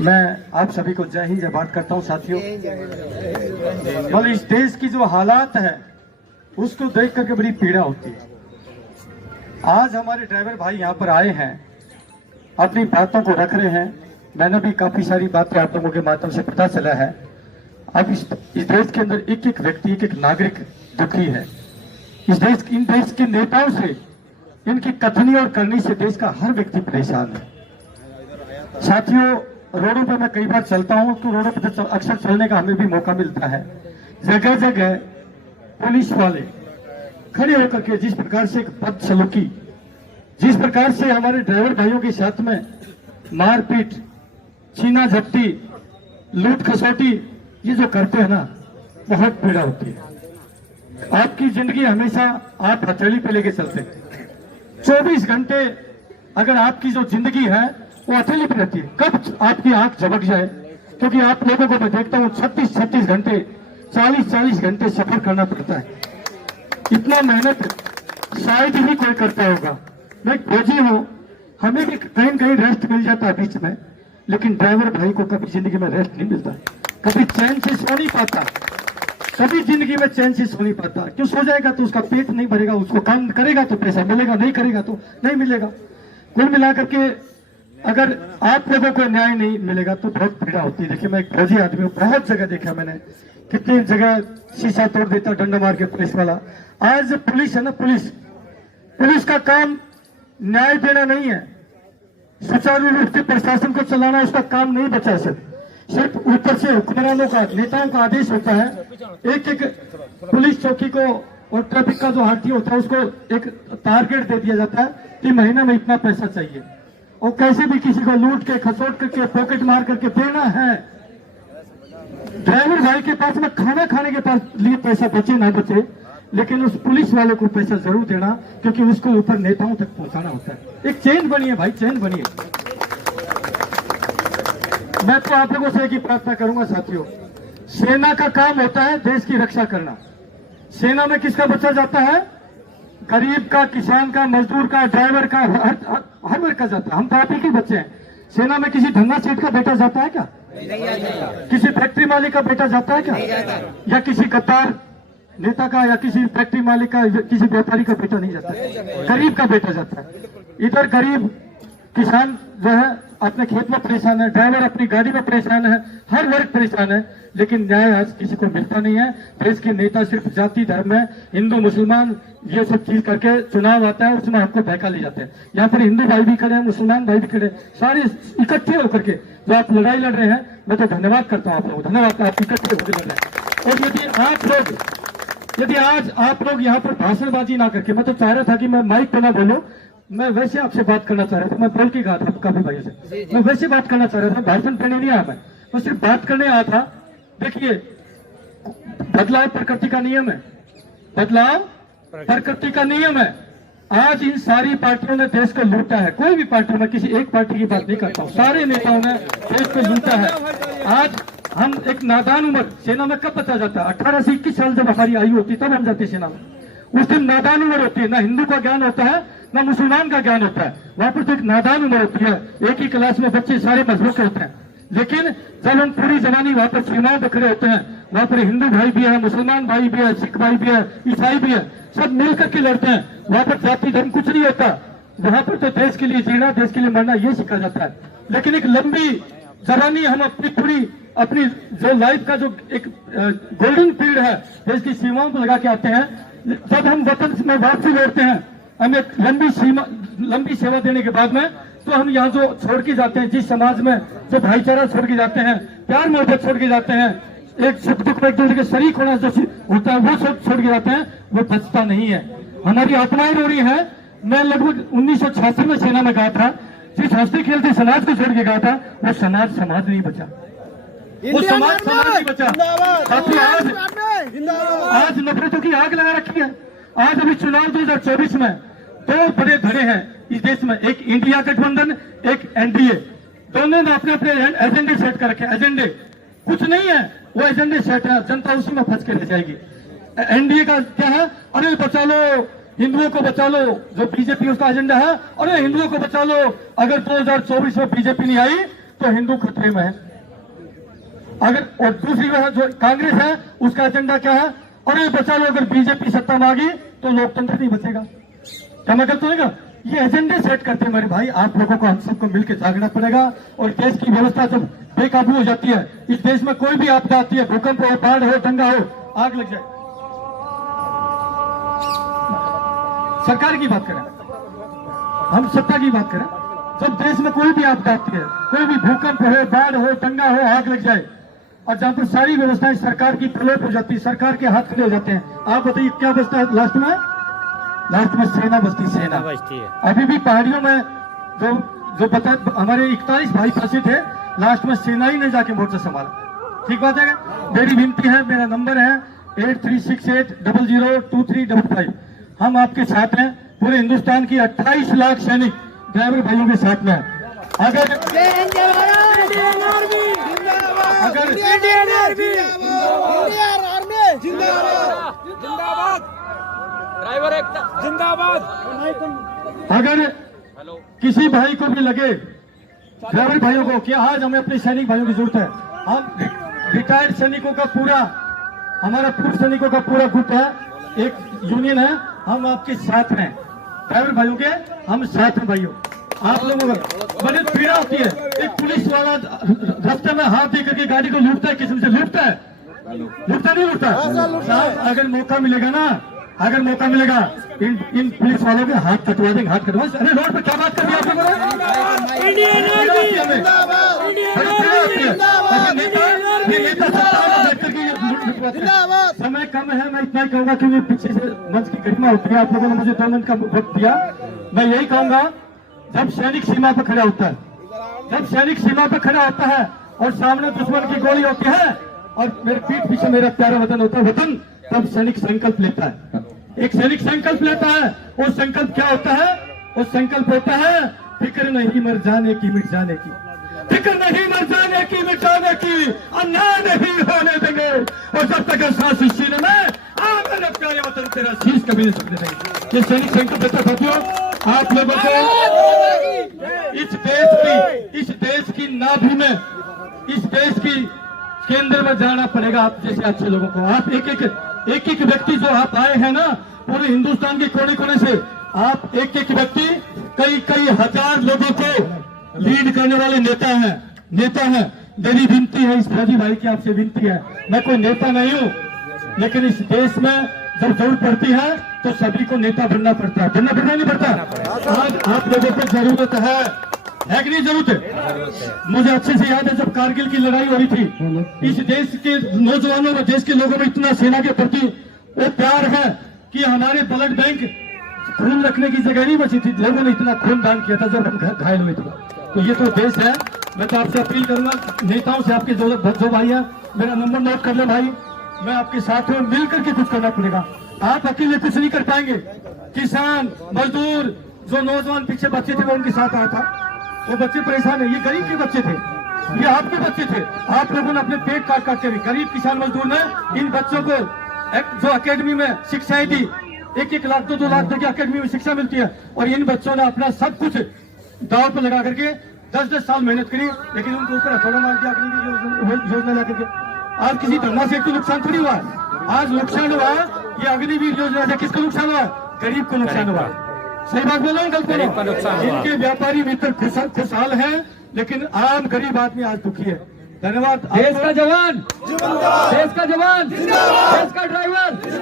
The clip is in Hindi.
मैं आप सभी को जय हिंद जय भारत करता हूं साथियों। बल इस देश की जो हालात है उसको देख करके बड़ी पीड़ा होती है। आज हमारे ड्राइवर भाई यहाँ पर आए हैं, अपनी बातों को रख रहे हैं। मैंने भी काफी सारी बातें आप लोगों के माध्यम से पता चला है। अब इस देश के अंदर एक एक व्यक्ति, एक एक नागरिक दुखी है। इन देश के नेताओं से, इनकी कथनी और करनी से देश का हर व्यक्ति परेशान है। साथियों, रोडों पर मैं कई बार चलता हूं तो रोडों पर अक्सर चलने का हमें भी मौका मिलता है। जगह जगह पुलिस वाले खड़े होकर के जिस प्रकार से बदसलूकी, जिस प्रकार से हमारे ड्राइवर भाइयों के साथ में मारपीट, छीना झपटी, लूट खसोटी, ये जो करते हैं ना, बहुत पीड़ा होती है। आपकी जिंदगी हमेशा आप हथेली पे लेके चलते हैं। 24 घंटे अगर आपकी जो जिंदगी है वो हथेली पे रहती है, कब आपकी आंख झपक जाए। क्योंकि आप लोगों को मैं देखता हूँ 36 घंटे, 40 घंटे सफर करना पड़ता है। इतना मेहनत शायद ही कोई करता होगा। मैं फौजी हूँ, हमें भी कहीं न कहीं रेस्ट मिल जाता है बीच में, लेकिन ड्राइवर भाई को कभी जिंदगी में रेस्ट नहीं मिलता, कभी चैन से सो नहीं पाता, कभी जिंदगी में चैन से सो नहीं पाता। क्यों? सो जाएगा तो उसका पेट नहीं भरेगा, उसको काम करेगा तो पैसा मिलेगा, नहीं करेगा तो नहीं मिलेगा। कुल मिलाकर के अगर आप लोगों को न्याय नहीं मिलेगा तो बहुत पीड़ा होती है। देखिए, मैं एक फौजी आदमी हूँ, बहुत जगह देखा मैंने, कितनी जगह शीशा तोड़ देता डंडा मार के पुलिस वाला। आज पुलिस है ना, पुलिस का काम न्याय देना नहीं है, सुचारू रूप से प्रशासन को चलाना उसका काम नहीं बचा। सिर्फ ऊपर से हुक्मरानों का, नेताओं का आदेश होता है। एक एक पुलिस चौकी को और ट्रैफिक का जो हाथी होता है उसको एक टारगेट दे दिया जाता है कि महीना में इतना पैसा चाहिए, और कैसे भी किसी को लूट के, खसोट करके, पॉकेट मार करके देना है। ड्राइवर भाई के पास में खाना खाने के पास लिए पैसा बचे ना बचे, लेकिन उस पुलिस वाले को पैसा जरूर देना, क्योंकि उसको ऊपर नेताओं तक पहुंचाना होता है। एक चेन बनी है भाई, चेन बनी है। मैं तो आप लोगों से एक ही प्रार्थना करूंगा साथियों, सेना का काम होता है देश की रक्षा करना। सेना में किसका बच्चा जाता है? गरीब का, किसान का, मजदूर का, ड्राइवर का, हर वर्ग का जाता है। हम तो आप ही के बच्चे हैं। सेना में किसी धंधा सेठ का बेटा जाता है क्या? किसी फैक्ट्री मालिक का बेटा जाता है क्या? या किसी गद्दार नेता का, या किसी फैक्ट्री मालिक का, किसी व्यापारी का बेटा नहीं जाता है, गरीब का बेटा जाता है। इधर गरीब किसान जो है अपने खेत में परेशान है, ड्राइवर अपनी गाड़ी में परेशान है, हर वर्ग परेशान है, लेकिन न्याय आज किसी को मिलता नहीं है। देश के नेता सिर्फ जाति धर्म में हिंदू मुसलमान ये सब चीज करके चुनाव आता है, उसमें हमको बहका ले जाते हैं। यहाँ पर हिंदू भाई भी खड़े हैं, मुसलमान भाई भी खड़े, सारे इकट्ठे होकर के जो आप लड़ाई लड़ रहे हैं, मैं तो धन्यवाद करता हूँ आप लोग, धन्यवाद, आप इकट्ठे होकर लड़ रहे हैं। और यदि आज आप लोग यहाँ पर भाषणबाजी ना करके, मैं तो चाह रहा था कि मैं माइक पे ना बोलूं, मैं वैसे आपसे बात करना चाह रहा था, मैं बोल के कहा था काफी भाइयों से, मैं वैसे बात करना चाह रहा था, भाषण करने नहीं आया मैं सिर्फ बात करने आया था। देखिए, बदलाव प्रकृति का नियम है, बदलाव प्रकृति का नियम है। आज इन सारी पार्टियों ने देश को लूटा है। कोई भी पार्टी, मैं किसी एक पार्टी की बात नहीं करता हूँ, सारे नेताओं ने देश को लूटा है। आज हम एक नादान उम्र, सेना में कब बचा जाता है? 18 से 21 साल जब हमारी आयु होती है तब हम जाते सेना में। उस दिन नादान उम्र होती है, ना हिंदू का ज्ञान होता है ना मुसलमान का ज्ञान होता है। वहां पर तो एक नादान उम्र होती है, एक ही क्लास में बच्चे सारे मजबूत होते हैं। लेकिन जब हम पूरी जवानी वहां पर सीमाओं पर खड़े होते हैं, वहां पर हिंदू भाई भी है, मुसलमान भाई भी है, सिख भाई भी है, ईसाई भी है, सब मिलकर के लड़ते हैं। वहां पर जाति धर्म कुछ नहीं होता, वहां पर तो देश के लिए जीना, देश के लिए मरना, ये सीखा जाता है। लेकिन एक लंबी जवानी हम अपनी जो लाइफ का जो एक गोल्डन पीरियड है देश की सीमाओं पर लगा के आते हैं। जब हम वतन में वापसी लौटते हैं, हमें लंबी सेवा देने के बाद में, तो हम यहाँ जो छोड़ के जाते हैं, जिस समाज में जो भाईचारा छोड़ के जाते हैं, प्यार मोहब्बत छोड़ के जाते हैं, एक सुख दुख में एक दूसरे के शरीक होना जो होता है वो सब छोड़ के जाते हैं, वो बचता नहीं है। हमारी आत्माएं रो रही है। मैं लगभग 1986 में सेना में गया था, जिस हंसते खेलते समाज को छोड़ के गया था, वो समाज नहीं बचा, वो समाज नहीं बचा। साथी, आज नफरतों की आग लगा रखी है। आज अभी चुनाव 2024 में दो बड़े धड़े हैं इस देश में, एक इंडिया गठबंधन, एक एनडीए। दोनों ने अपने अपने एजेंडे सेट कर रखे। एजेंडे कुछ नहीं है, वो एजेंडे सेट है, जनता उसी में फंस के रह जाएगी। एनडीए का क्या है? अरे बचा लो हिंदुओं को, बचा लो। जो बीजेपी उसका एजेंडा है, अरे हिंदुओं को बचा लो, अगर 2024 में बीजेपी नहीं आई तो हिंदू खतरे में है। अगर और दूसरी वजह जो कांग्रेस है उसका एजेंडा क्या है, और ये बचा लो अगर बीजेपी सत्ता में आ गई तो लोकतंत्र नहीं बचेगा। क्या मैं कहता हूँ, ये एजेंडे सेट करते हैं मेरे भाई। आप लोगों को हम सबको मिलकर जागना पड़ेगा। और देश की व्यवस्था जब बेकाबू हो जाती है, इस देश में कोई भी आपदा आती है, भूकंप हो, बाढ़ हो, दंगा हो, आग लग जाए, सरकार की बात करें, हम सत्ता की बात करें, जब देश में कोई भी आपदा आती है, कोई भी भूकंप हो, बाढ़ हो, दंगा हो, आग लग जाए, और जहां पर सारी व्यवस्थाएं सरकार की प्रलोप हो जाती है, सरकार के हाथ खड़े हो जाते हैं, आप बताइए क्या बचता है लास्ट में? लास्ट में सेना बचती, सेना बचती है। अभी भी पहाड़ियों में जो बता हमारे 41 भाई फंसे थे, लास्ट में सेना ही ने जाके मोर्चा संभाला। ठीक बात है। मेरी विनती है, मेरा नंबर है 8368002355। हम आपके साथ हैं, पूरे हिंदुस्तान की 28 लाख सैनिक ड्राइवर भाइयों के साथ में है। अगर ड्राइवर एकता जिंदाबाद। अगर किसी भाई को भी लगे, ड्राइवर भाइयों को, कि आज हमें अपने सैनिक भाइयों की जरूरत है, हम रिटायर्ड सैनिकों का पूरा, हमारा पूर्व सैनिकों का पूरा गुट है, एक यूनियन है, हम आपके साथ हैं, ड्राइवर भाइयों के हम साथ हैं भाइयों। आप लोगों को बड़ी पीड़ा होती है, एक पुलिस वाला रास्ते में हाथ दे करके गाड़ी को लूटता है, किस्म से लूटता है, लूटता नहीं लूटता? अगर मौका मिलेगा ना, अगर मौका मिलेगा, इन पुलिस वालों के हाथ कटवा देंगे, हाथ कटवा। अरे रोड पे क्या बात कर दिया आप लोगों ने? समय कम है, मैं इतना ही कहूंगा, क्योंकि पीछे से मंच की गरिमा होती है। आप लोगों ने मुझे 2 मिनट का वक्त दिया, मैं यही कहूंगा, जब सैनिक सीमा पर खड़ा होता है, जब सैनिक सीमा पर खड़ा होता है और सामने दुश्मन की गोली होती है और मेरे पीठ पीछे मेरा प्यारा वतन होता है, वतन, तब सैनिक संकल्प लेता है। एक सैनिक संकल्प लेता है, वो संकल्प क्या होता है? वो संकल्प होता है, फिक्र नहीं मर जाने की, मिट जाने की, फिक्र नहीं मर जाने की, मिट जाने की, अन्याय नहीं होने देंगे, और जब तक सांस इस सीने में, मेरे प्यारे वतन तेरा शीश कभी नहीं झुकने देंगे। ये सैनिक संकल्प लेता साथियों। आप लोगों को इस देश की नाभि में, इस देश की केंद्र में जाना पड़ेगा। आप जैसे अच्छे लोगों को, आप एक एक व्यक्ति जो आप आए हैं ना, पूरे हिंदुस्तान के कोने कोने से, आप एक एक व्यक्ति कई हजार लोगों को लीड करने वाले नेता हैं। मेरी विनती है, इस फौजी भाई की आपसे विनती है, मैं कोई नेता नहीं हूं, लेकिन इस देश में जब जरूरत पड़ती है तो सभी को नेता बनना पड़ता है, बनना नहीं पड़ता। आज आप लोगों को जरूरत है कि नहीं जरूरत है? मुझे अच्छे से याद है, जब कारगिल की लड़ाई हो रही थी, इस देश के नौजवानों में, देश के लोगों में इतना सेना के प्रति वो प्यार है कि हमारे ब्लड बैंक खून रखने की जगह नहीं बची थी, लोगों ने इतना खून दान किया था जब हम घायल हुए थे। तो ये तो देश है। मैं तो आपसे अपील करूंगा, नेताओं से, आपके जो भाई है, मेरा नंबर नोट कर ले भाई, मैं आपके साथ हूं, मिलकर के कुछ करना पड़ेगा। आप अकेले कुछ नहीं कर पाएंगे। किसान, मजदूर, जो नौजवान पीछे बच्चे थे, वो उनके साथ आया था, वो बच्चे परेशान है, ये गरीब के बच्चे थे, ये आपके बच्चे थे। आप लोगों ने अपने पेट काट काट के भी, गरीब किसान मजदूर ने इन बच्चों को जो अकेडमी में शिक्षाएं दी, 1-1 लाख 2-2 लाख तक की अकेडमी में शिक्षा मिलती है, और इन बच्चों ने अपना सब कुछ दाव पर लगा करके 10-10 साल मेहनत करी, लेकिन उनको ऊपर हथौड़ा मार दिया अग्निवीर योजना ला करके। आज किसी धरना से एक तो नुकसान थोड़ी हुआ, आज नुकसान हुआ ये अग्निवीर योजना से। किसको नुकसान हुआ? गरीब को नुकसान हुआ। सही बात बोल रहा हूँ, गलत बोल रहा हूं? इनके व्यापारी मित्र खुशहाल हैं, लेकिन आम गरीब आदमी आज दुखी है। धन्यवाद। देश का जवान, देश का जवान।